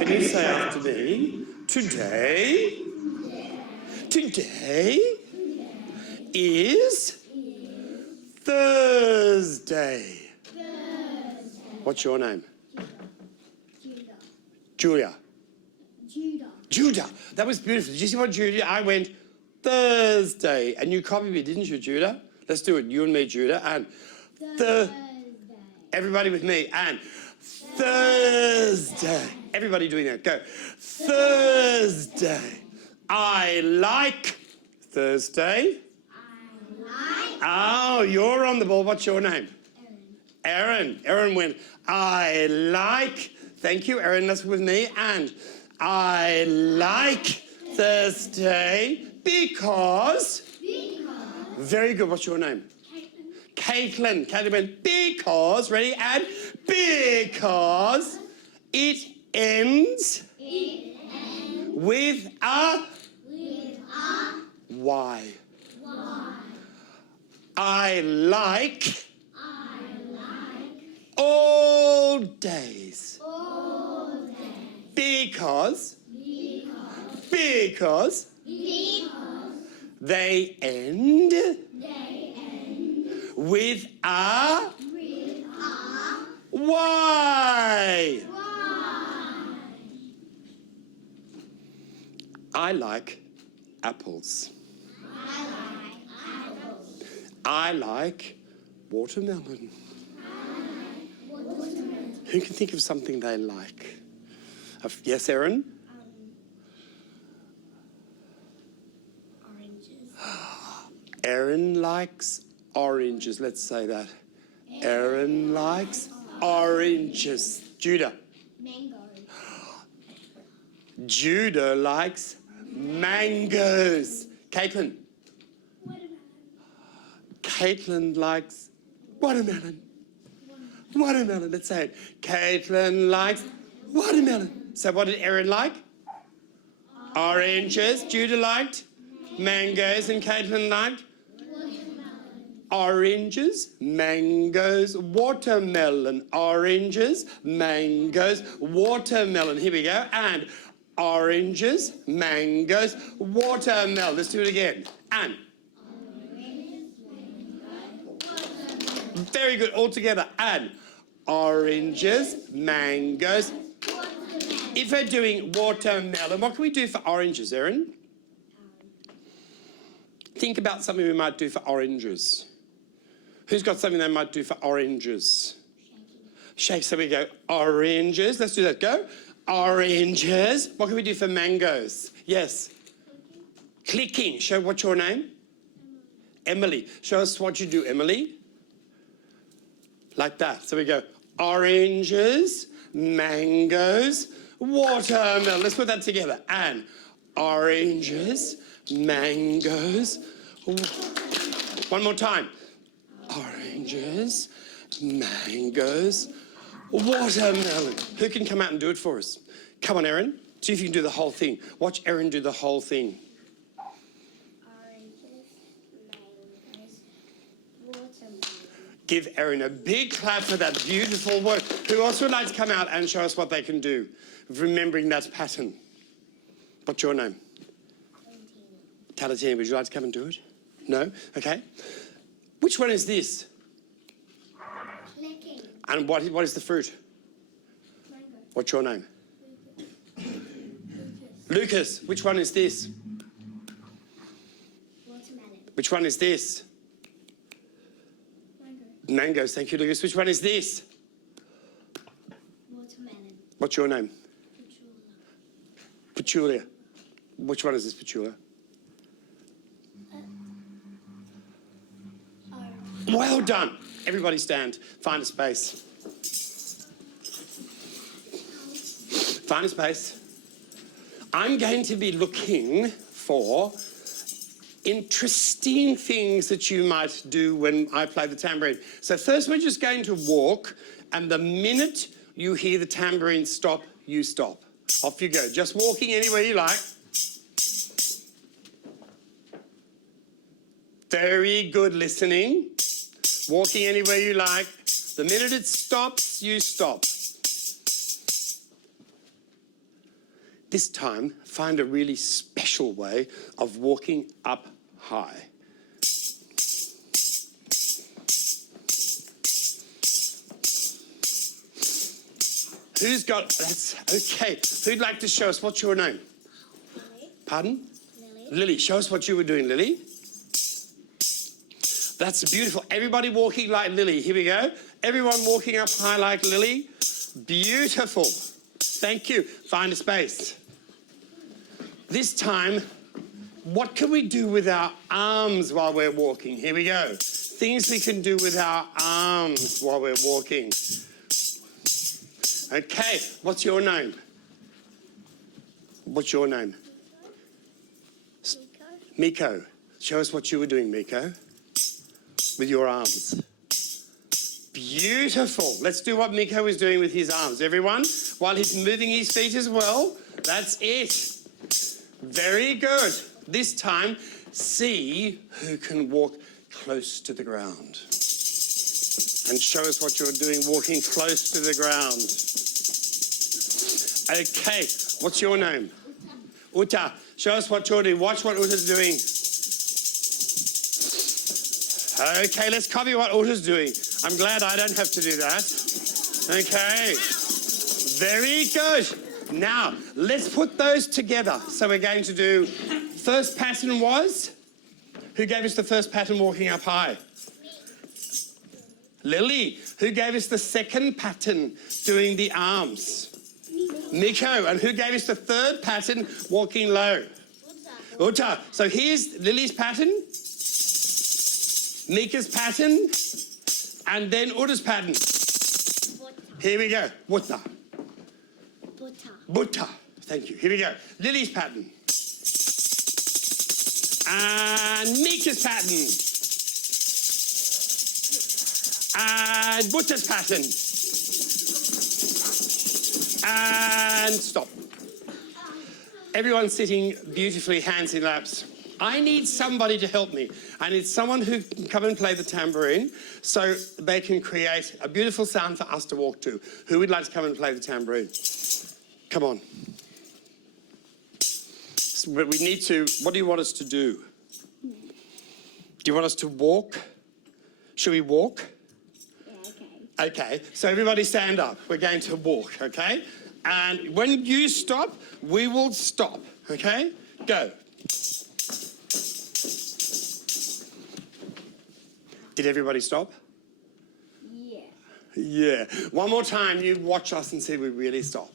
Can you say after me? Today is Thursday. What's your name? Julia. Judah. That was beautiful. Did you see what Judah? I went Thursday, and you copied me, didn't you, Judah? Let's do it. You and me, Judah, and everybody with me, and Thursday. Everybody doing that. Go. Thursday. I like Thursday. Oh, you're on the ball. What's your name? Erin. Erin went, I like. Thank you, Erin. That's with me. And I like Thursday because. Very good. What's your name? Caitlin. Caitlin went, because. Ready? And because it ends. With a. Why? I like. All days. Because they end. With a. Why? I like apples. I like watermelon. Who can think of something they like? Yes, Erin? Oranges. Erin likes oranges. Let's say that. Erin likes oranges. Judah? Mango. Judah likes mangoes. Caitlin? Watermelon. Caitlin likes watermelon. Watermelon. Let's say it. Caitlin likes watermelon. So what did Erin like? Oranges. Judah liked mangoes, and Caitlin liked oranges, mangoes, watermelon. Oranges, mangoes, watermelon. Here we go. And oranges, mangoes, watermelon. Let's do it again. And. Very good. All together. And oranges, mangoes. If we're doing watermelon, what can we do for oranges, Erin? Think about something we might do for oranges. Who's got something they might do for oranges? Shake. So we go oranges. Let's do that. Go. Oranges. What can we do for mangoes? Yes. Clicking. Show what's your name? Emily. Show us what you do, Emily. Like that. So we go oranges, mangoes, watermelon. Let's put that together. And oranges, mangoes. One more time. Oranges, mangoes, watermelon. Who can come out and do it for us? Come on, Erin. See if you can do the whole thing. Watch Erin do the whole thing. Oranges, mangoes, watermelon. Give Erin a big clap for that beautiful work. Who else would like to come out and show us what they can do? Remembering that pattern. What's your name? Talatina. Would you like to come and do it? No? Okay. Which one is this? Clicking. And what is the fruit? Mango. What's your name? Lucas. Lucas. Which one is this? Watermelon. Which one is this? Mango. Mangoes. Thank you, Lucas. Which one is this? Watermelon. What's your name? Petula. Petulia. Which one is this, Petulia? Orange. Well done. Everybody stand. Find a space. Find a space. I'm going to be looking for interesting things that you might do when I play the tambourine. So first we're just going to walk, and the minute you hear the tambourine stop, you stop. Off you go. Just walking anywhere you like. Very good listening. Walking anywhere you like. The minute it stops, you stop. This time, find a really special way of walking up high. Who's got, that's okay. Who'd like to show us? What's your name? Lily. Pardon? Lily. Lily, show us what you were doing, Lily. That's beautiful. Everybody walking like Lily. Here we go. Everyone walking up high like Lily. Beautiful. Thank you. Find a space. This time, what can we do with our arms while we're walking? Here we go. Things we can do with our arms while we're walking. Okay, what's your name? What's your name? Miko. Show us what you were doing, Miko, with your arms. Beautiful. Let's do what Miko was doing with his arms. Everyone, while he's moving his feet as well. That's it. Very good. This time, see who can walk close to the ground. And show us what you're doing walking close to the ground. Okay, what's your name? Uta. Show us what you're doing. Watch what Uta's doing. Okay, let's copy what Uta's doing. I'm glad I don't have to do that. Okay. Very good. Now, let's put those together. So we're going to do, first pattern was? Who gave us the first pattern walking up high? Lily. Who gave us the second pattern doing the arms? Miko. And who gave us the third pattern walking low? Uta. So here's Lily's pattern, Mika's pattern, and then Uta's pattern. Here we go. Uta. Buta. Thank you. Here we go. Lily's pattern. And Mika's pattern. And Buta's pattern. And stop. Everyone's sitting beautifully, hands in laps. I need somebody to help me. I need someone who can come and play the tambourine so they can create a beautiful sound for us to walk to. Who would like to come and play the tambourine? Come on. But we need to, what do you want us to do? Do you want us to walk? Should we walk? Yeah, okay. Okay, so everybody stand up. We're going to walk, okay? And when you stop, we will stop, okay? Go. Did everybody stop? Yeah. Yeah. One more time, you watch us and see if we really stop.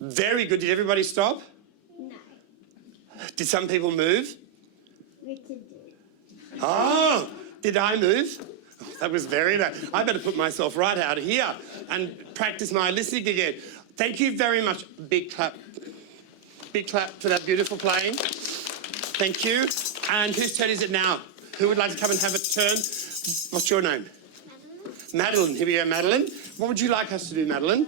Very good. Did everybody stop? No. Did some people move? Richard did. Oh, did I move? Oh, that was very nice. I better put myself right out of here and practice my listening again. Thank you very much. Big clap. Big clap for that beautiful playing. Thank you. And whose turn is it now? Who would like to come and have a turn? What's your name? Madeline? Madeline. Here we go, Madeline. What would you like us to do, Madeline?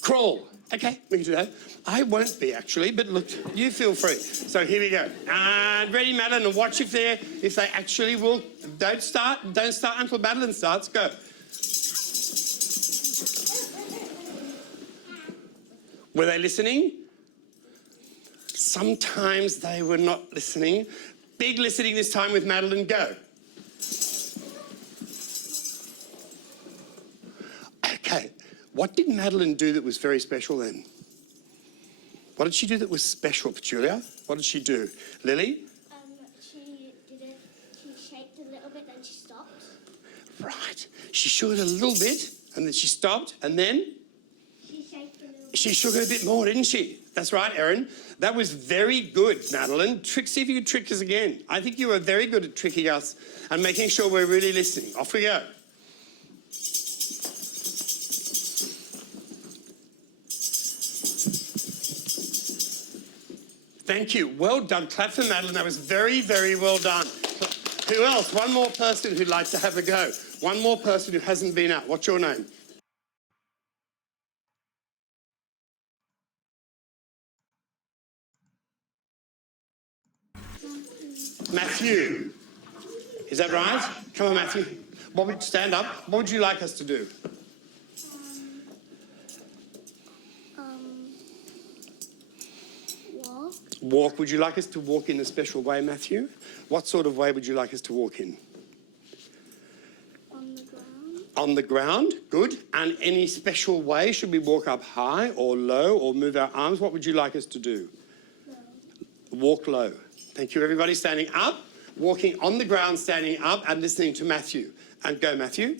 Crawl. Okay, we can do that. I won't be actually, but look, you feel free. So here we go. And ready, Madeline, and watch if they actually will. Don't start until Madeline starts. Go. Were they listening? Sometimes they were not listening. Big listening this time with Madeline. Go. Okay. What did Madeline do that was very special then? What did she do that was special, Petulia? What did she do? Lily? She did it. She shaked a little bit, then she stopped. Right. She shook it a little bit, and then she stopped, and then? She shaked a little bit. She shook it a bit more, didn't she? That's right, Erin. That was very good, Madeline. See if you could trick us again. I think you were very good at tricking us and making sure we're really listening. Off we go. Thank you. Well done. Clap for Madeline. That was very, very well done. Who else? One more person who'd like to have a go. One more person who hasn't been out. What's your name? Matthew. Is that right? Come on, Matthew. What would stand up? What would you like us to do? Walk. Walk. Would you like us to walk in a special way, Matthew? What sort of way would you like us to walk in? On the ground. On the ground. Good. And any special way? Should we walk up high or low or move our arms? What would you like us to do? Low. Walk low. Thank you, everybody. Standing up. Walking on the ground, standing up and listening to Matthew. And go, Matthew.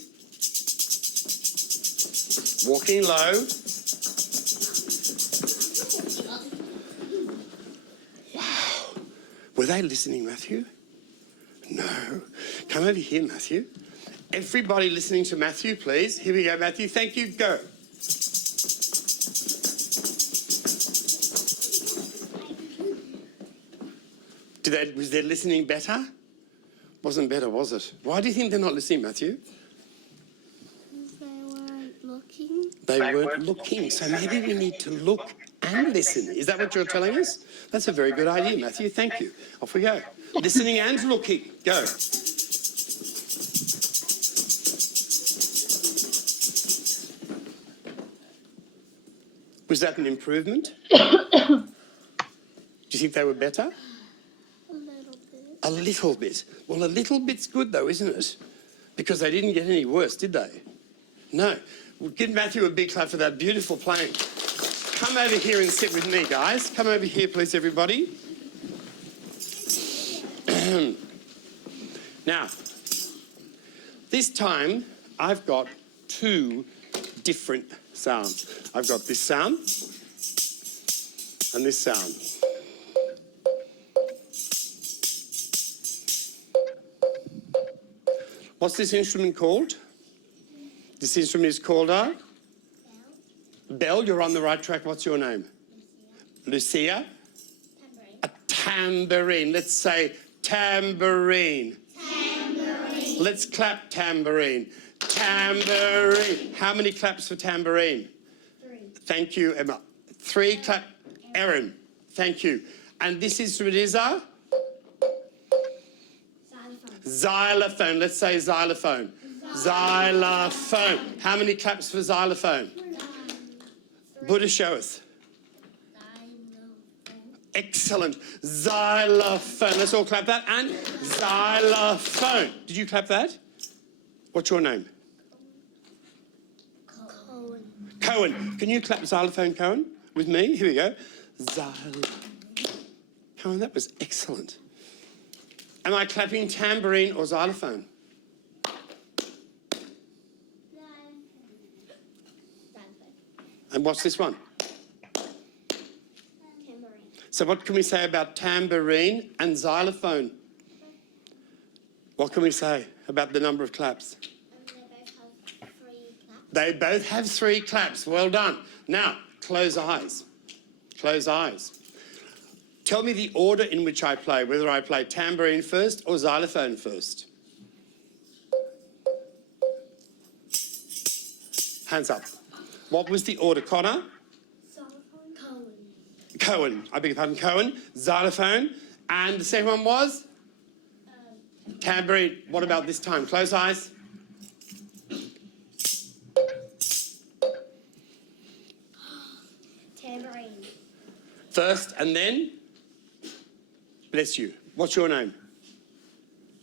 Walking low. Wow. Were they listening, Matthew? No. Come over here, Matthew. Everybody listening to Matthew, please. Here we go, Matthew. Thank you. Go. Was their listening better? Wasn't better, was it? Why do you think they're not listening, Matthew? They weren't looking. They weren't looking, so maybe we need to look and listen. Is that what you're telling us? That's a very good idea, Matthew. Thank you. Off we go. Listening and looking. Go. Was that an improvement? Do you think they were better? A little bit. A little bit. Well, a little bit's good though, isn't it? Because they didn't get any worse, did they? No. Well, give Matthew a big clap for that beautiful playing. Come over here and sit with me, guys. Come over here, please, everybody. Now, this time I've got two different sounds. I've got this sound and this sound. What's this instrument called? This instrument is called a? Bell. You're on the right track. What's your name? Lucia? Tambourine. A tambourine. Let's say tambourine. Tambourine. Let's clap tambourine. Tambourine. How many claps for tambourine? 3. Thank you, Emma. 3 clap. Erin. Thank you. And this instrument is a? Xylophone. Xylophone. Let's say xylophone. Xylophone. How many claps for xylophone? Buddha, show us. Excellent. Xylophone. Let's all clap that. And xylophone. Did you clap that? What's your name? Cohen. Cohen. Can you clap xylophone, Cohen, with me? Here we go. Xylophone. Cohen, that was excellent. Am I clapping tambourine or xylophone? And what's this one? Tambourine. So what can we say about tambourine and xylophone? What can we say about the number of claps? They both have 3 claps. They both have 3 claps. Well done. Now, close eyes. Close eyes. Tell me the order in which I play, whether I play tambourine first or xylophone first. Hands up. What was the order, Connor? Xylophone. Cohen. Cohen. I beg your pardon, Cohen. Xylophone. And the second one was? Tambourine. What about this time? Close eyes. Tambourine. First and then? Bless you. What's your name?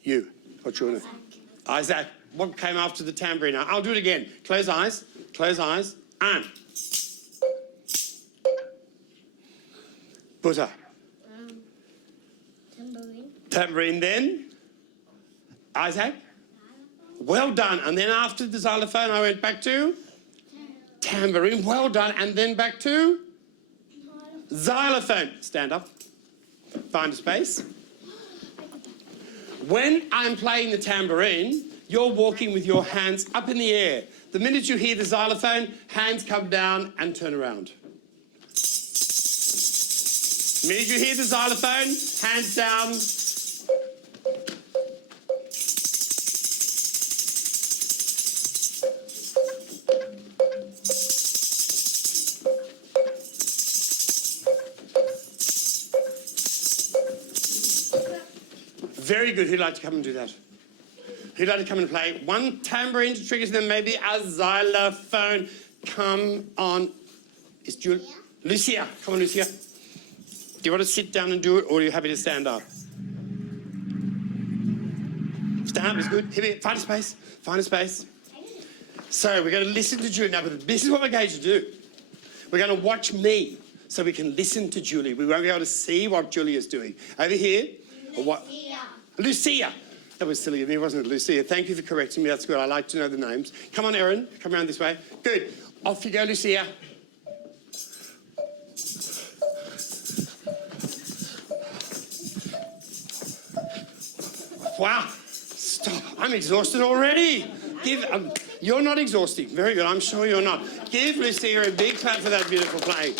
You. What's your name? Isaac. What came after the tambourine? I'll do it again. Close eyes. Close eyes. And. Buddha. Tambourine. Tambourine then? Isaac? Well done. And then after the xylophone, I went back to? Tambourine. Well done. And then back to? Xylophone. Stand up. Find a space. When I'm playing the tambourine, you're walking with your hands up in the air. The minute you hear the xylophone, hands come down and turn around. The minute you hear the xylophone, hands down. Very good. Who'd like to come and do that? Who'd like to come and play? One tambourine to triggers, then maybe a xylophone. Come on. Is Julia? Lucia. Come on, Lucia. Do you want to sit down and do it, or are you happy to stand up? Stand up is good. Here, find a space. Find a space. So we're going to listen to Julie now, but this is what we're going to do. We're going to watch me so we can listen to Julie. We won't be able to see what Julie is doing. Over here. Lucia. Lucia. That was silly of me, wasn't it, Lucia? Thank you for correcting me. That's good. I like to know the names. Come on, Erin. Come around this way. Good. Off you go, Lucia. Wow. Stop. I'm exhausted already. You're not exhausting. Very good. I'm sure you're not. Give Lucia a big clap for that beautiful playing.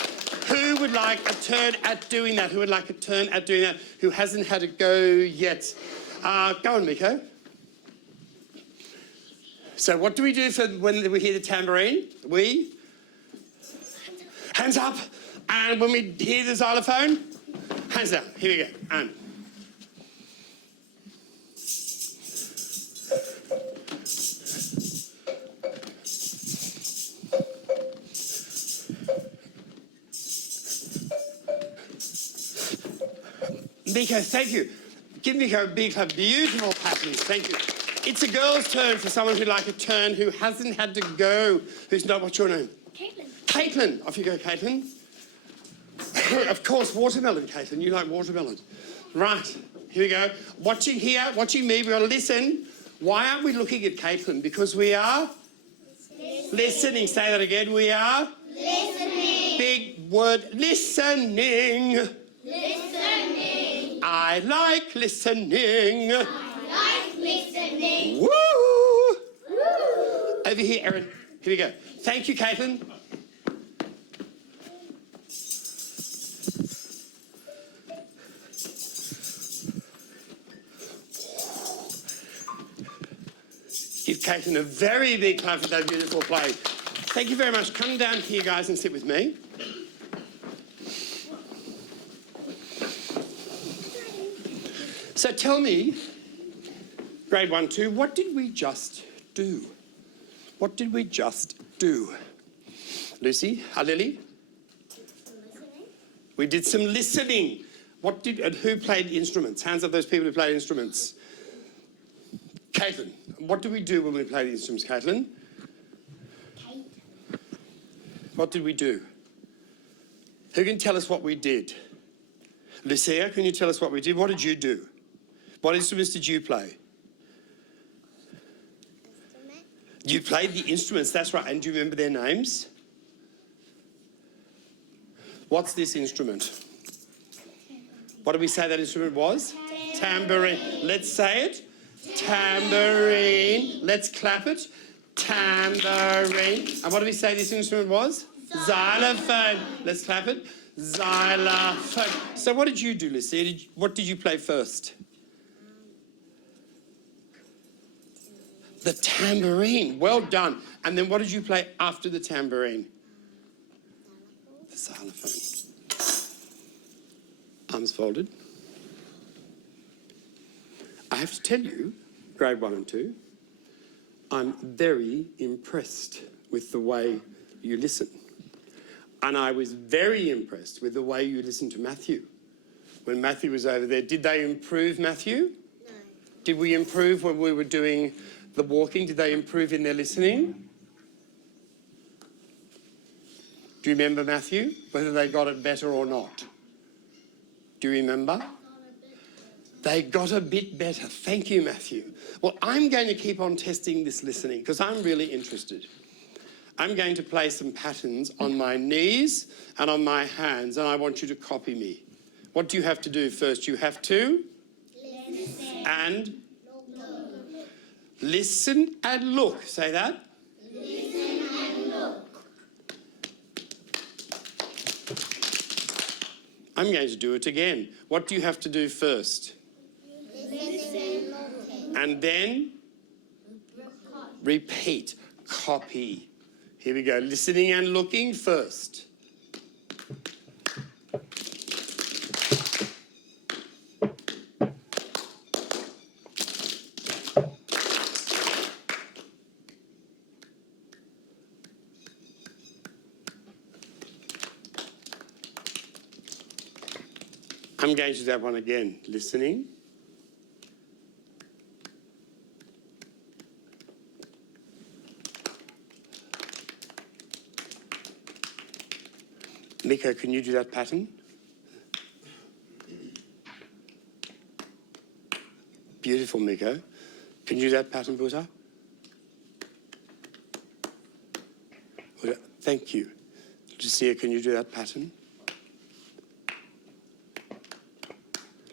Who would like a turn at doing that? Who would like a turn at doing that? Who hasn't had a go yet? Go on, Miko. So what do we do for when we hear the tambourine? We? Hands up. And when we hear the xylophone? Hands down. Here we go. And. Miko, thank you. Give Miko a big clap. Beautiful patterns. Thank you. It's a girl's turn for someone who'd like a turn who hasn't had to go. Who's not? What's your name? Caitlin. Caitlin. Off you go, Caitlin. Of course, watermelon, Caitlin. You like watermelon. Right. Here we go. Watching here, watching me. We've got to listen. Why aren't we looking at Caitlin? Because we are listening. Say that again. We are Listening. big word. Listening. Listening. I like listening. I like listening. Woo! Woo. Over here, Erin. Here we go. Thank you, Caitlin. Give Caitlin a very big clap for that beautiful play. Thank you very much. Come down here, guys, and sit with me. So tell me, grade 1, 2, what did we just do? What did we just do? Lucy, Lily? Listening. We did some listening. And who played instruments? Hands up those people who played instruments. Caitlin, what do we do when we play the instruments, Caitlin? Kate. What did we do? Who can tell us what we did? Lucia, can you tell us what we did? What did you do? What instruments did you play? Instrument. You played the instruments, that's right. And do you remember their names? What's this instrument? What did we say that instrument was? Tambourine. Let's say it. Tambourine. Let's clap it. Tambourine. And what did we say this instrument was? Xylophone. Let's clap it. Xylophone. So what did you do, Lucia? What did you play first? The tambourine. Well done. And then what did you play after the tambourine? The xylophone. Arms folded. I have to tell you, grade 1 and 2, I'm very impressed with the way you listen. And I was very impressed with the way you listened to Matthew. When Matthew was over there, did they improve, Matthew? No. Did we improve when we were doing the walking? Did they improve in their listening? Do you remember, Matthew, whether they got it better or not? Do you remember? They got a bit better. Thank you, Matthew. Well, I'm going to keep on testing this listening because I'm really interested. I'm going to play some patterns on my knees and on my hands, and I want you to copy me. What do you have to do first? You have to Listen. and Look. listen and look. Say that. Listen and look. I'm going to do it again. What do you have to do first? Listen. Look. And then repeat. Copy. Here we go. Listening and looking first. I'm going to do that one again. Listening. Miko, can you do that pattern? Beautiful, Miko. Can you do that pattern, Buddha? Thank you. Lucia, can you do that pattern?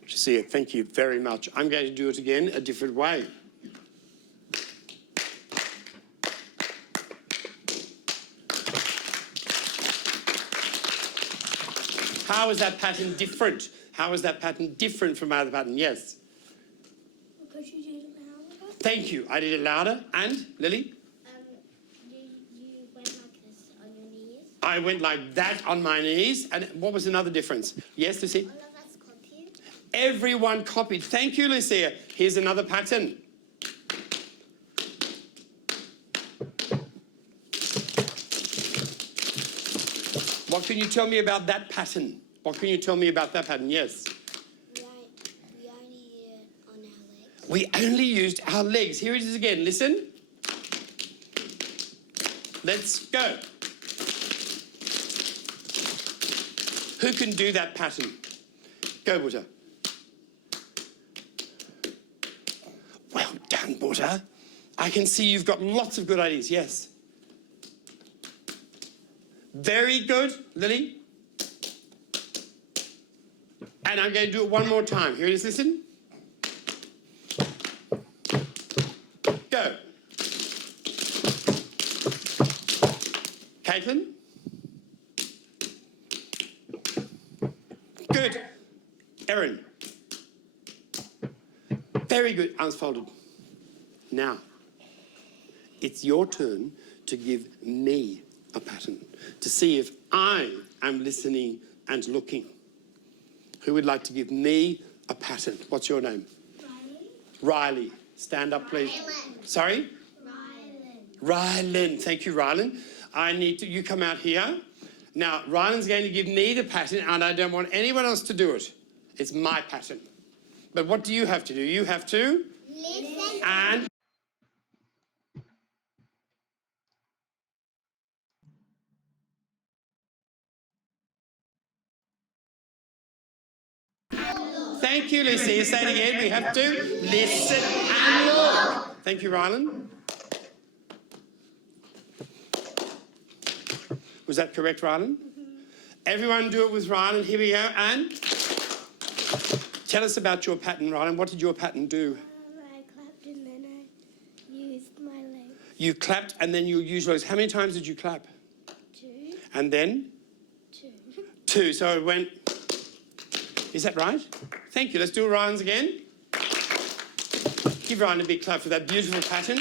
Lucia, thank you very much. I'm going to do it again a different way. How is that pattern different? How is that pattern different from my other pattern? Yes. Because you did it louder. Thank you. I did it louder. And, Lily? You went like this on your knees. I went like that on my knees. And what was another difference? Yes, Lucy? All of us copied. Everyone copied. Thank you, Lucia. Here's another pattern. What can you tell me about that pattern? What can you tell me about that pattern? Yes. We only did it on our legs. We only used our legs. Here it is again. Listen. Let's go. Who can do that pattern? Go, Buddha. Well done, Buddha. I can see you've got lots of good ideas. Yes. Very good, Lily. And I'm going to do it one more time. Here it is, listen. Go. Caitlin. Good. Erin. Very good. Arms folded. Now, it's your turn to give me a pattern to see if I am listening and looking. Who would like to give me a pattern? What's your name? Riley. Riley. Stand up, please. Rylan. Sorry? Rylan. Thank you, Rylan. I need to, you come out here. Now, Rylan's going to give me the pattern and I don't want anyone else to do it. It's my pattern. But what do you have to do? You have to Listen. and thank you, Lucy. Say it again. We have to listen and look. Thank you, Rylan. Was that correct, Rylan? Mm-hmm. Everyone do it with Rylan. Here we go. And tell us about your pattern, Rylan. What did your pattern do? I clapped and then I used my legs. You clapped and then you used legs. How many times did you clap? 2. And then? 2. 2. So it went... Is that right? Thank you. Let's do Ryan's again. Give Ryan a big clap for that beautiful pattern.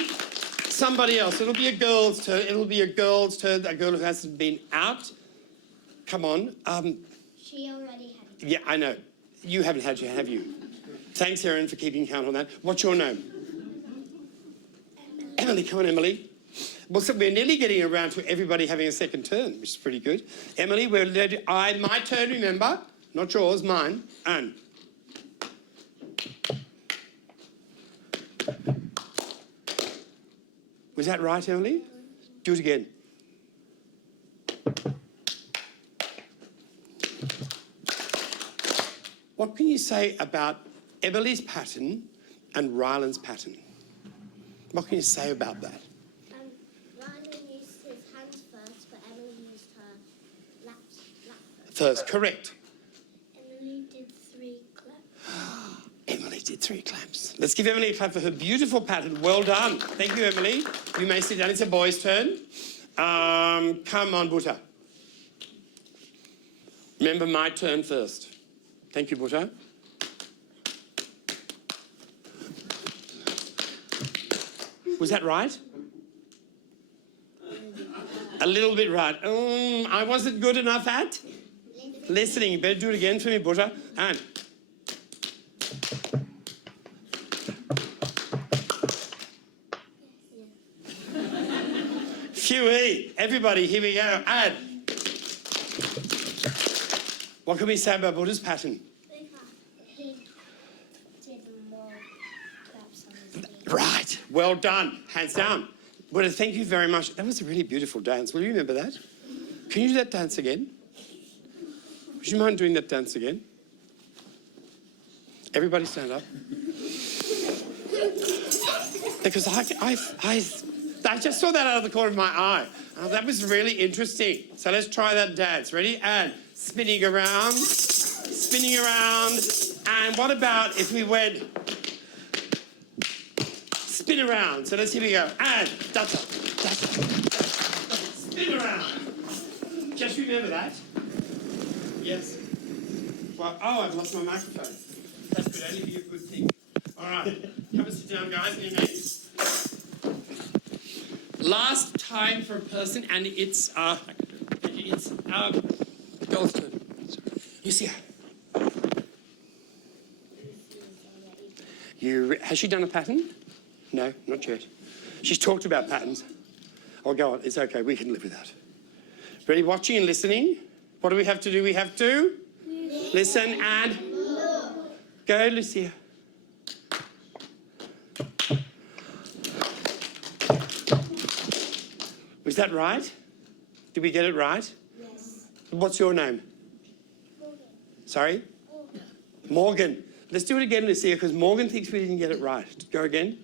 Somebody else. It'll be a girl's turn. It'll be a girl's turn. A girl who hasn't been out. Come on. She already had it. Yeah, I know. You haven't had you, have you? Thanks, Erin, for keeping count on that. What's your name? Emily. Come on, Emily. Well, so we're nearly getting around to everybody having a second turn, which is pretty good. Emily, we're ready. My turn, remember? Not yours, mine. Anne. Was that right, Emily? Do it again. What can you say about Emily's pattern and Rylan's pattern? What can you say about that? Rylan used his hands first, but Emily used her laps First, correct. Emily did 3 claps. Emily did 3 claps. Let's give Emily a clap for her beautiful pattern. Well done. Thank you, Emily. You may sit down. It's a boy's turn. Come on, Buddha. Remember my turn first. Thank you, Buddha. Was that right? A little bit right. I wasn't good enough at listening. You better do it again for me, Buddha. And Phew-wee. Everybody, here we go. And what can we say about Buddha's pattern? Big heart. Well done. Hands down. Well, thank you very much. That was a really beautiful dance. Will you remember that? Can you do that dance again? Would you mind doing that dance again? Everybody stand up. Because I just saw that out of the corner of my eye. Oh, that was really interesting. So let's try that dance. Ready? And spinning around, spinning around. And what about if we went spin around? So let's here we go. And da-da, da-da, spin around. Just remember that. Yes. Well, oh, I've lost my microphone. That could only be a good thing. All right. Come and sit down, guys. In a minute. Last time for a person, and it's girl's turn. Lucia. Has she done a pattern? No, not yet. She's talked about patterns. Oh, go on. It's okay. We can live with that. Ready? Watching and listening. What do we have to do? We have to listen and go, Lucia. Was that right? Did we get it right? Yes. What's your name? Morgan. Sorry? Morgan. Let's do it again, Lucia, because Morgan thinks we didn't get it right. Go again.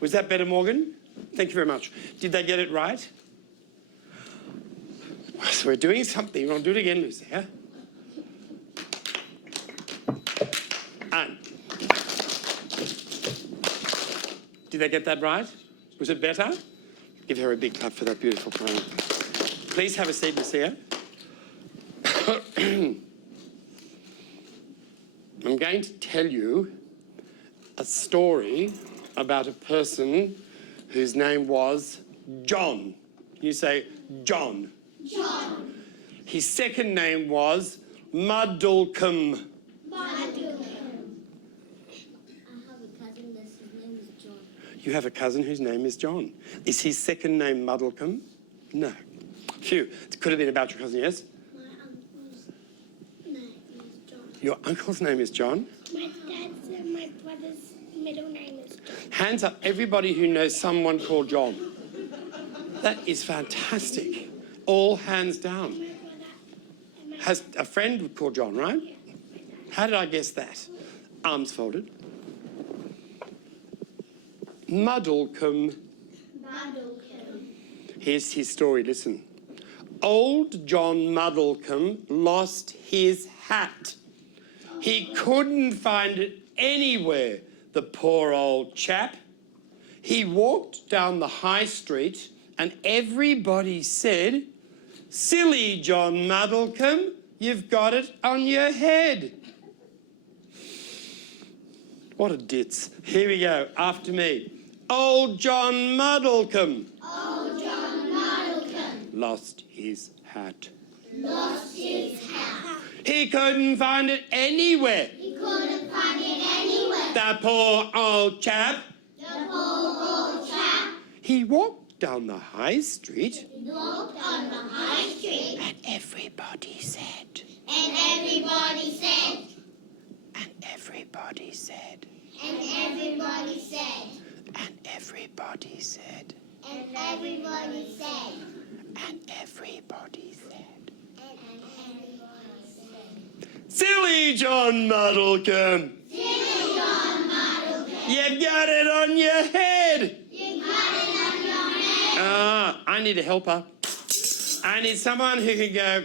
Was that better, Morgan? Thank you very much. Did they get it right? So we're doing something. We'll do it again, Lucia. And did they get that right? Was it better? Give her a big clap for that beautiful poem. Please have a seat, Lucia. I'm going to tell you a story about a person whose name was John. You say John. John. His second name was Muddlecombe. Muddlecombe. I have a cousin that's his name is John. You have a cousin whose name is John. Is his second name Muddlecombe? No. Phew. It could have been about your cousin, yes? My uncle's name is John. Your uncle's name is John? My dad's and my brother's middle name is John. Hands up, everybody who knows someone called John. That is fantastic. All hands down. Has a friend called John, right? How did I guess that? Arms folded. Muddlecombe. Muddlecombe. Here's his story, listen. Old John Muddlecombe lost his hat. He couldn't find it anywhere, the poor old chap. He walked down the high street and everybody said, "Silly John Muddlecombe, you've got it on your head." What a ditz. Here we go, after me. Old John Muddlecombe. Old John Muddlecombe. Lost his hat. Lost his hat. He couldn't find it anywhere. He couldn't find it anywhere. The poor old chap. The poor old chap. He walked down the high street. He walked on the high street. And everybody said. And everybody said. And everybody said. And everybody said. And everybody said. And everybody said. And everybody said. And everybody said. Silly John Muddlecombe. Silly John Muddlecombe. You've got it on your head. You got it on your head. Ah, I need a helper. I need someone who can go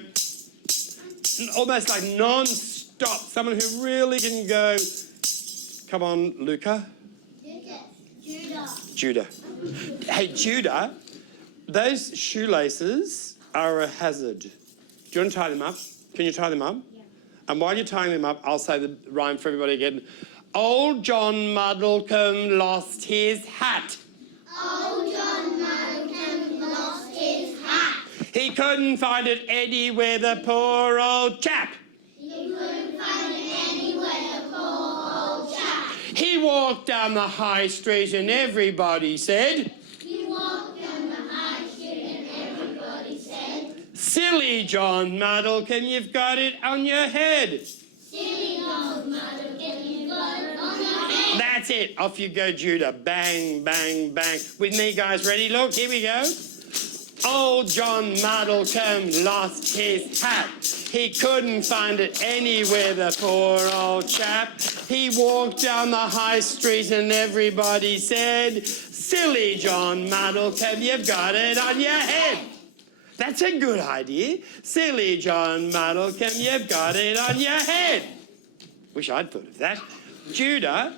almost like non-stop. Someone who really can go. Come on, Luca. Judah. Hey, Judah, those shoelaces are a hazard. Do you want to tie them up? Can you tie them up? Yeah. And while you're tying them up, I'll say the rhyme for everybody again. Old John Muddlecombe lost his hat. Old John Muddlecombe lost his hat. He couldn't find it anywhere, the poor old chap. He couldn't find it anywhere, the poor old chap. He walked down the high street and everybody said, He walked down the high street and everybody said, "Silly John Muddlecombe, you've got it on your head." Silly John That's it. Off you go, Judah. Bang, bang, bang. With me, guys. Ready? Look, here we go. Old John Muddlecombe lost his hat. He couldn't find it anywhere, the poor old chap. He walked down the high street and everybody said, silly John Muddlecombe, you've got it on your head. That's a good idea. Silly John Muddlecombe, you've got it on your head. Wish I'd thought of that. Judah.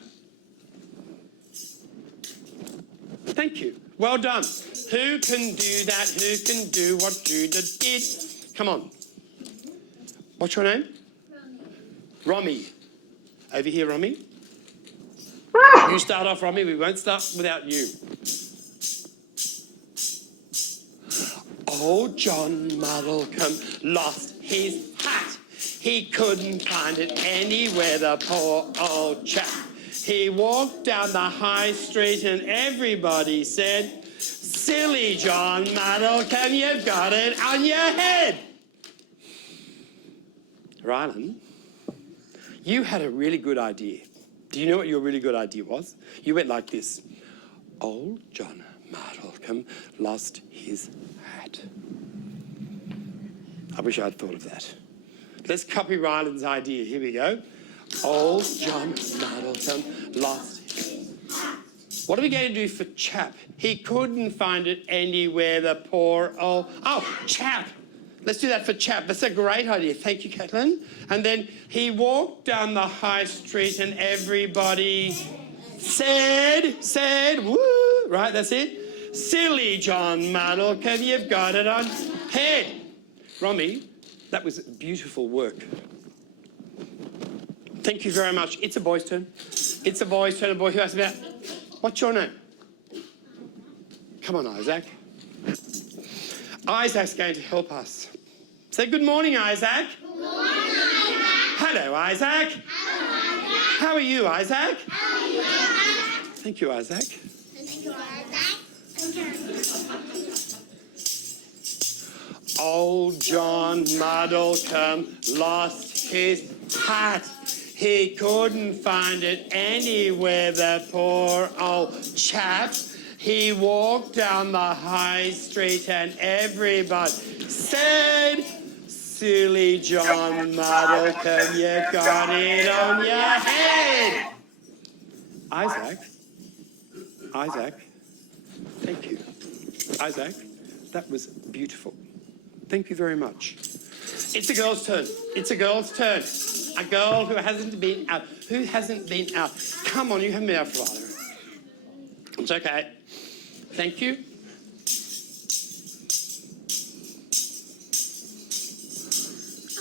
Thank you. Well done. Who can do that? Who can do what Judah did? Come on. What's your name? Romy. Over here, Romy. You start off, Romy. We won't start without you. Old John Muddlecombe lost his hat. He couldn't find it anywhere, the poor old chap. He walked down the high street and everybody said, silly John Muddlecombe, you've got it on your head. Rylan, you had a really good idea. Do you know what your really good idea was? You went like this. Old John Muddlecombe lost his hat. I wish I'd thought of that. Let's copy Ryland's idea. Here we go. Old John Muddlecombe lost his hat. What are we going to do for chap? He couldn't find it anywhere, the poor old... Oh, chap. Let's do that for chap. That's a great idea. Thank you, Caitlin. And then he walked down the high street and everybody said, woo, right, that's it. Silly John Muddlecombe, you've got it on head. Romy, that was beautiful work. Thank you very much. It's a boy's turn. It's a boy's turn. A boy who has about... What's your name? Come on, Isaac. Isaac's going to help us. Say good morning, Isaac. Good morning, Isaac. Hello, Isaac. Hello, Isaac. How are you, Isaac? How are you, Isaac? Thank you, Isaac. Thank you, Isaac. Old John Muddlecombe lost his hat. He couldn't find it anywhere, the poor old chap. He walked down the high street and everybody said, silly John Muddlecombe, you've got it on your head. Isaac, thank you. Isaac, that was beautiful. Thank you very much. It's a girl's turn. It's a girl's turn. A girl who hasn't been out. Who hasn't been out? Come on, you haven't been out for a while. It's okay. Thank you.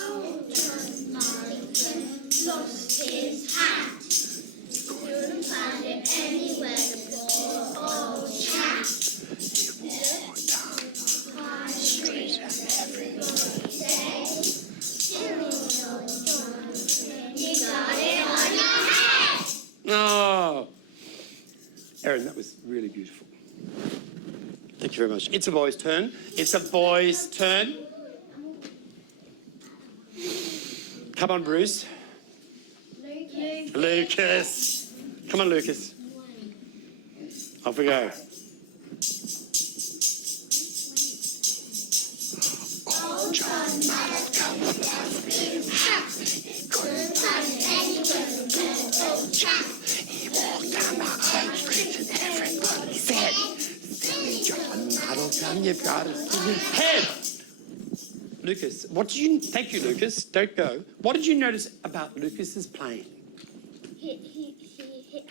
Old John Muddlecombe lost his hat. Couldn't find it anywhere, the poor old chap. He walked down the high street and everybody said, silly old John, you got it on your head. Oh. Erin, that was really beautiful. Thank you very much. It's a boy's turn. It's a boy's turn. Come on, Bruce. Lucas. Come on, Lucas. Off we go. Old John Muddlecombe lost his hat. He couldn't find it anywhere, the old chap. He walked down the high street and everybody said, silly John Muddlecombe, you've got it in your head. Lucas, what did you... Thank you, Lucas. Don't go. What did you notice about Lucas's playing? He hit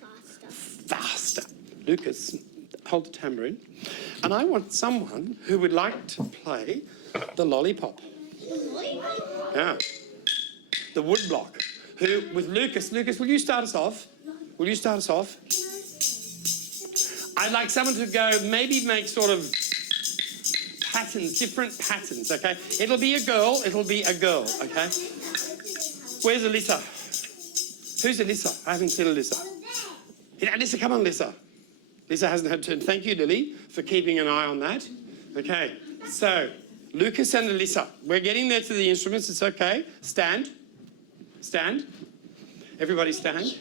faster. Faster. Lucas, hold the tambourine. And I want someone who would like to play the lollipop. Yeah. The wood block. Who, with Lucas. Lucas, will you start us off? Will you start us off? I'd like someone to go, maybe make sort of patterns, different patterns, okay? It'll be a girl, okay? Where's Alyssa? Who's Alyssa? I haven't seen Alyssa. Alyssa, come on, Alyssa. Alyssa hasn't had turn. Thank you, Lily, for keeping an eye on that. Okay, so Lucas and Alyssa. We're getting there to the instruments, it's okay. Stand. Stand. Everybody stand.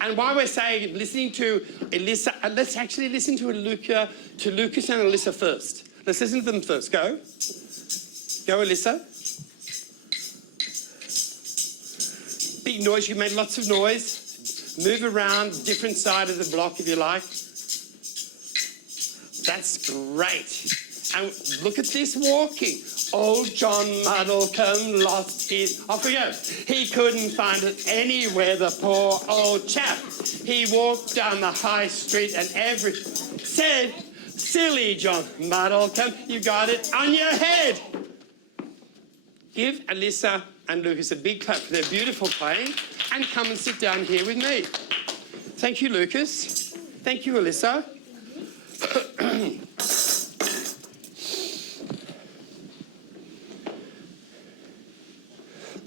And while we're saying, listening to Alyssa, let's actually listen to Lucas and Alyssa first. Let's listen to them first. Go. Go, Alyssa. Big noise. You made lots of noise. Move around, different side of the block if you like. That's great. And look at this walking. Old John Muddlecombe lost his... Off we go. He couldn't find it anywhere, the poor old chap. He walked down the high street and said, silly John Muddlecombe, you got it on your head. Give Alyssa and Lucas a big clap for their beautiful playing and come and sit down here with me. Thank you, Lucas. Thank you, Alyssa.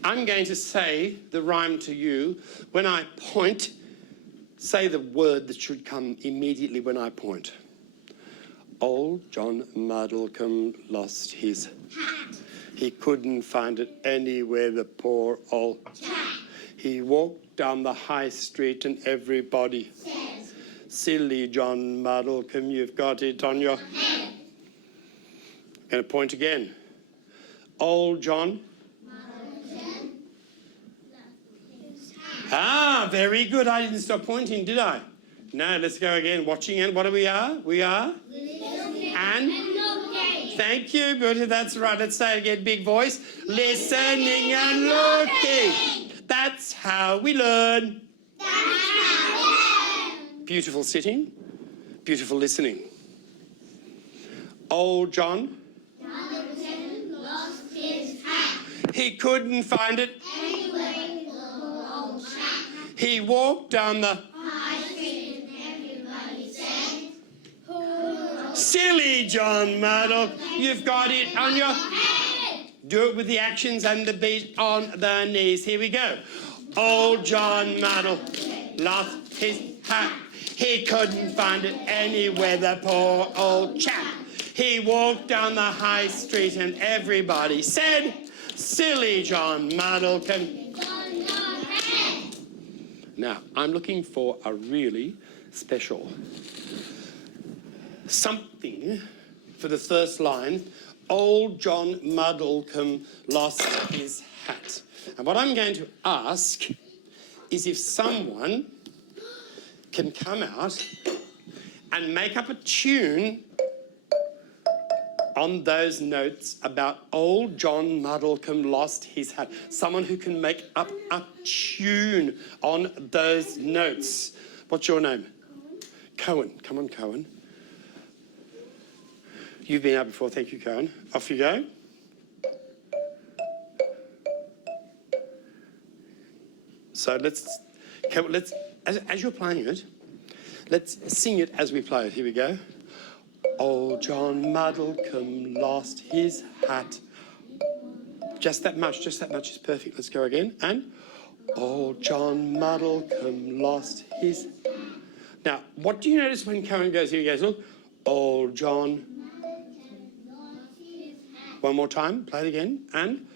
I'm going to say the rhyme to you. When I point, say the word that should come immediately when I point. Old John Muddlecombe lost his Hat. He couldn't find it anywhere, the poor old Chap. He walked down the high street and everybody Says. Silly John Muddlecombe, you've got it on your Head. I'm going to point again. Old John. Ah, very good. I didn't stop pointing, did I? No, let's go again. Watching and what are we are? We are? Listening And? looking. Thank you. Good. That's right. Let's say it again. Big voice. Listening and looking. That's how we learn. That's how we learn. Beautiful sitting. Beautiful listening. Old John. Muddlecombe lost his hat. He couldn't find it. Anyway, the old chap. He walked down the High street and everybody said, who silly John Muddle. You've got it on your... head? Do it with the actions and the beat on the knees. Here we go. Old John Muddle lost his hat. He couldn't find it anywhere, the poor old chap. He walked down the high street and everybody said, silly John Muddlecombe. On your head. Now, I'm looking for a really special something for the first line. Old John Muddlecombe lost his hat. And what I'm going to ask is if someone can come out and make up a tune on those notes about old John Muddlecombe lost his hat. Someone who can make up a tune on those notes. What's your name? Cohen. Come on, Cohen. You've been out before. Thank you, Cohen. Off you go. So let's as you're playing it, let's sing it as we play it. Here we go. Old John Muddlecombe lost his hat. Just that much is perfect. Let's go again. And old John Muddlecombe lost his... Now, what do you notice when Cohen goes? Here he goes, look. Old John... One more time, play it again. And...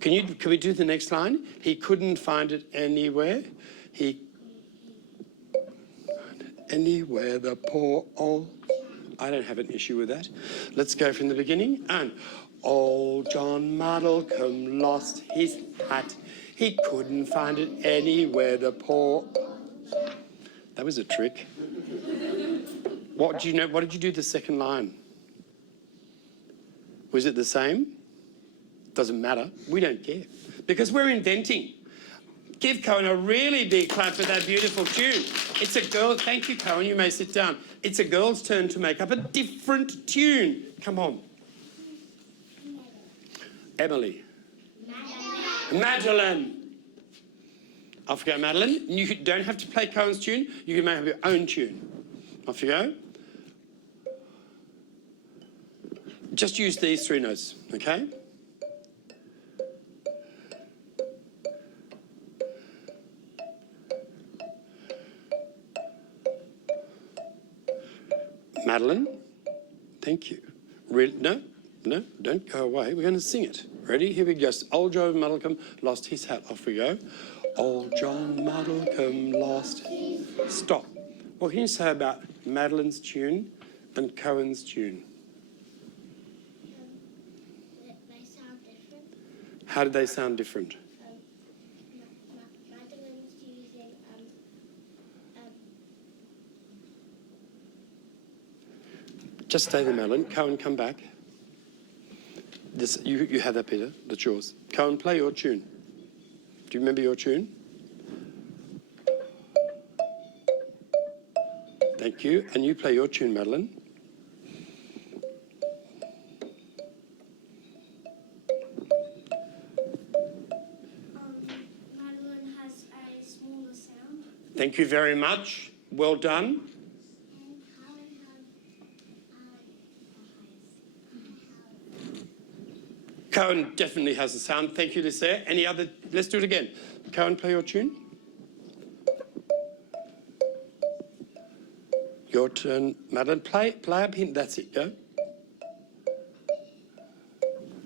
Can we do the next line? He couldn't find it anywhere. Anywhere, the poor old... I don't have an issue with that. Let's go from the beginning. And old John Muddlecombe lost his hat. He couldn't find it anywhere, the poor... That was a trick. What did you do the second line? Was it the same? Doesn't matter. We don't care. Because we're inventing. Give Cohen a really big clap for that beautiful tune. It's a girl... Thank you, Cohen. You may sit down. It's a girl's turn to make up a different tune. Come on. Emily. Madeline. Off you go, Madeline. You don't have to play Cohen's tune. You can make up your own tune. Off you go. Just use these three notes, okay? Madeline, thank you. No, don't go away. We're going to sing it. Ready? Here we go. Old John Muddlecombe lost his hat. Off we go. Old John Muddlecombe lost. Stop. What can you say about Madeline's tune and Cohen's tune? They sound different. How did they sound different? Madeline's using Just stay there, Madeline. Cohen, come back. This, you have that, Peter. That's yours. Cohen, play your tune. Do you remember your tune? Thank you. And you play your tune, Madeline. Madeline has a smaller sound. Thank you very much. Well done. And Cohen has Cohen definitely has a sound. Thank you, Lysair. Any other? Let's do it again. Cohen, play your tune. Your turn, Madeline. Play up hint. That's it. Go.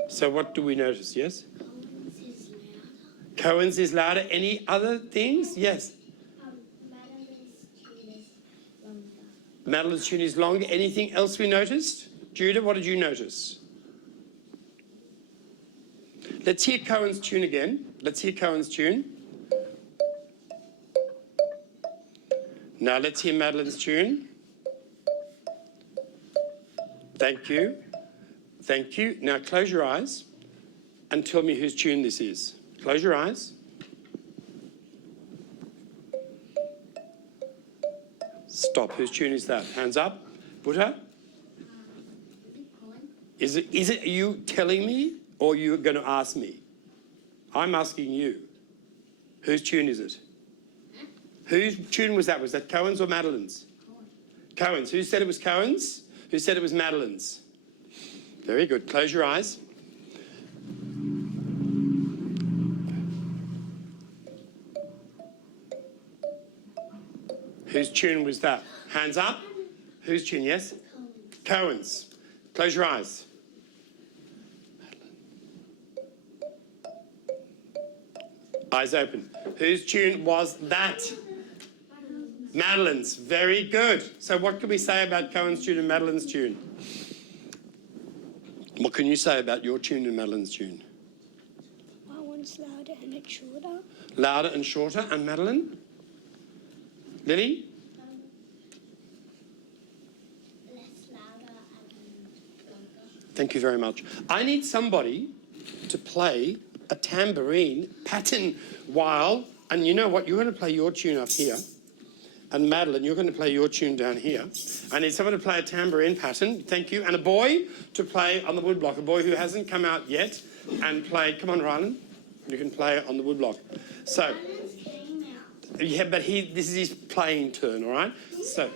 So what do we notice? Yes. Cohen's is louder. Cohen's is louder. Any other things? Yes. Madeline's tune is longer. Madeline's tune is longer. Anything else we noticed? Judah, what did you notice? Let's hear Cohen's tune again. Let's hear Cohen's tune. Now let's hear Madeline's tune. Thank you. Thank you. Now close your eyes and tell me whose tune this is. Close your eyes. Stop. Whose tune is that? Hands up. Buddha? Is it you telling me or are you going to ask me? I'm asking you. Whose tune is it? Whose tune was that? Was that Cohen's or Madeline's? Cohen's. Who said it was Cohen's? Who said it was Madeline's? Very good. Close your eyes. Whose tune was that? Hands up. Whose tune? Yes? Cohen's. Close your eyes. Eyes open. Whose tune was that? Madeline's. Very good. So what can we say about Cohen's tune and Madeline's tune? What can you say about your tune and Madeline's tune? My one's louder and it's shorter. Louder and shorter. And Madeline? Lily? Less louder and longer. Thank you very much. I need somebody to play a tambourine pattern while, and you know what, you're going to play your tune up here, and Madeline, you're going to play your tune down here. I need someone to play a tambourine pattern, thank you, and a boy to play on the woodblock, a boy who hasn't come out yet and played. Come on, Rylan, you can play on the woodblock. So, yeah, but this is his playing turn, all right? So,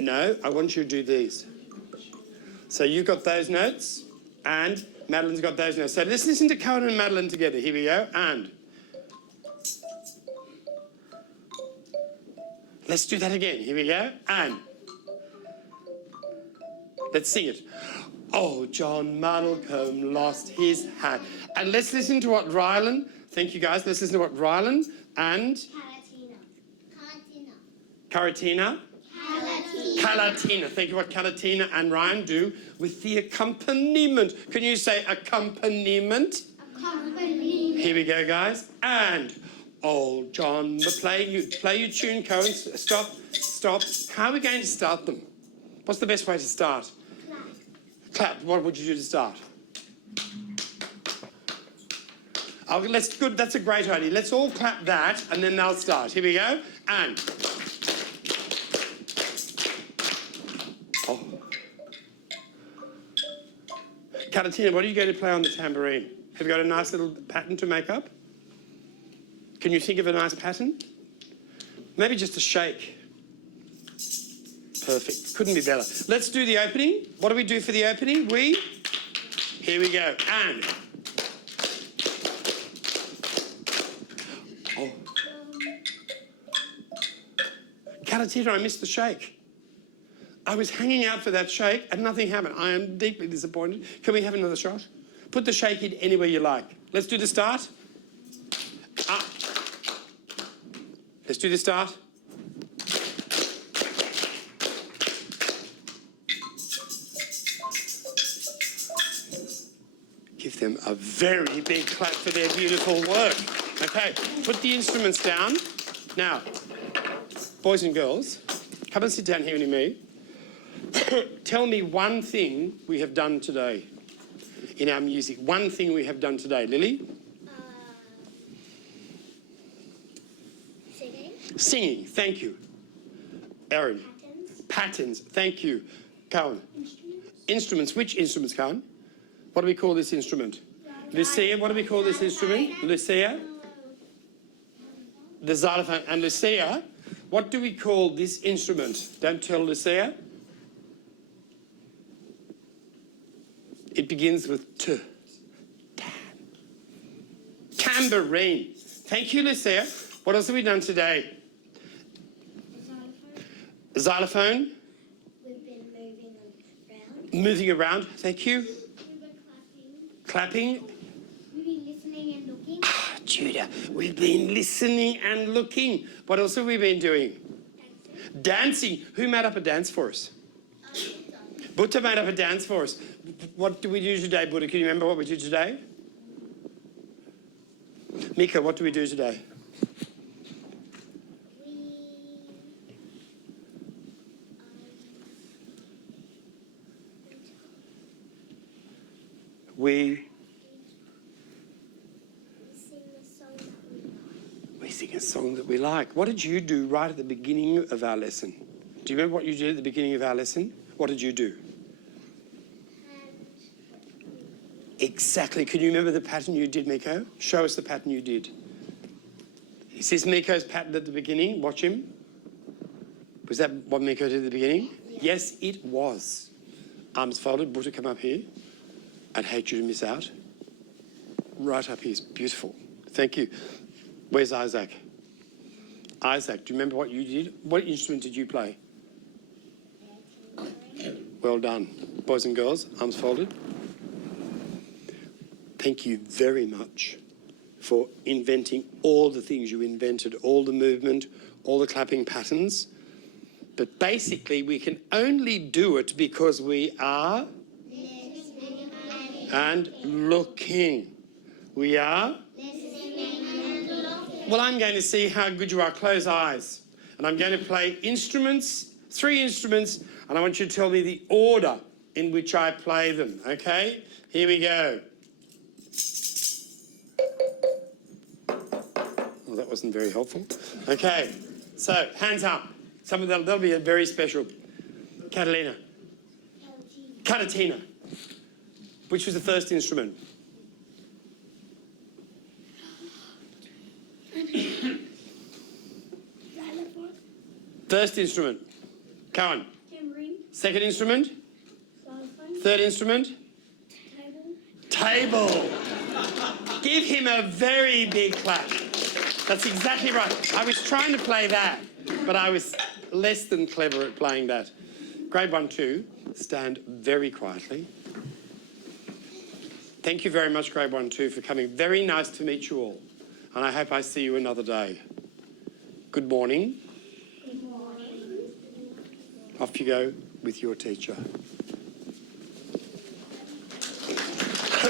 no, I want you to do these. So you've got those notes, and Madeline's got those notes. So let's listen to Cohen and Madeline together. Here we go. And let's do that again. Here we go. And let's sing it. Oh, John Muddlecombe lost his hat. And let's listen to what Rylan, thank you guys, let's listen to what Rylan and Caratina. Calatina. Thank you. What Calatina and Ryan do with the accompaniment. Can you say accompaniment? Accompaniment. Here we go, guys. And old John, play your tune, Cohen. Stop. How are we going to start them? What's the best way to start? Clap. What would you do to start? Oh, good. That's a great idea. Let's all clap that, and then they'll start. Here we go. And. Caratina, what are you going to play on the tambourine? Have you got a nice little pattern to make up? Can you think of a nice pattern? Maybe just a shake. Perfect. Couldn't be better. Let's do the opening. What do we do for the opening? Here we go. And. Oh. Caratina, I missed the shake. I was hanging out for that shake and nothing happened. I am deeply disappointed. Can we have another shot? Put the shake in anywhere you like. Let's do the start. Up. Let's do the start. Give them a very big clap for their beautiful work. Okay, put the instruments down. Now, boys and girls, come and sit down here with me. Tell me one thing we have done today in our music. One thing we have done today. Lily? Singing. Singing, thank you. Erin? Patterns. Patterns, thank you. Cowan? Instruments. Instruments, which instruments, Cowan? What do we call this instrument? Lucia, what do we call this instrument? Lucia? The xylophone. And Lucia, what do we call this instrument? Don't tell Lucia. It begins with T. Tambourine. Thank you, Lucia. What else have we done today? Xylophone. Xylophone. We've been moving around. Moving around. Thank you. We've been Clapping. We've been listening and looking. Judah, we've been listening and looking. What else have we been doing? Dancing. Who made up a dance for us? Buddha made up a dance for us. What do we do today, Buddha? Can you remember what we did today? Mika, what do we do today? We sing a song that we like. What did you do right at the beginning of our lesson? Do you remember what you did at the beginning of our lesson? What did you do? Exactly. Can you remember the pattern you did, Miko? Show us the pattern you did. Is this Miko's pattern at the beginning? Watch him. Was that what Miko did at the beginning? Yes, it was. Arms folded. Buddha, come up here. I'd hate you to miss out. Right up here is beautiful. Thank you. Where's Isaac? Isaac, do you remember what you did? What instrument did you play? Well done. Boys and girls, arms folded. Thank you very much for inventing all the things you invented, all the movement, all the clapping patterns. But basically, we can only do it because we are and looking. We are. Well, I'm going to see how good you are. Close eyes. And I'm going to play instruments, 3 instruments, and I want you to tell me the order in which I play them, okay? Here we go. Well, that wasn't very helpful. Okay, so hands up. Some of them, they'll be very special. Catalina. Catatina. Which was the first instrument? First instrument. Cowan. Tambourine. Second instrument. Xylophone. Third instrument. Table. Table. Give him a very big clap. That's exactly right. I was trying to play that, but I was less than clever at playing that. Grade 1, 2, stand very quietly. Thank you very much, Grade 1, 2, for coming. Very nice to meet you all. And I hope I see you another day. Good morning. Good morning. Off you go with your teacher.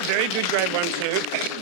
Very good, Grade 1, 2.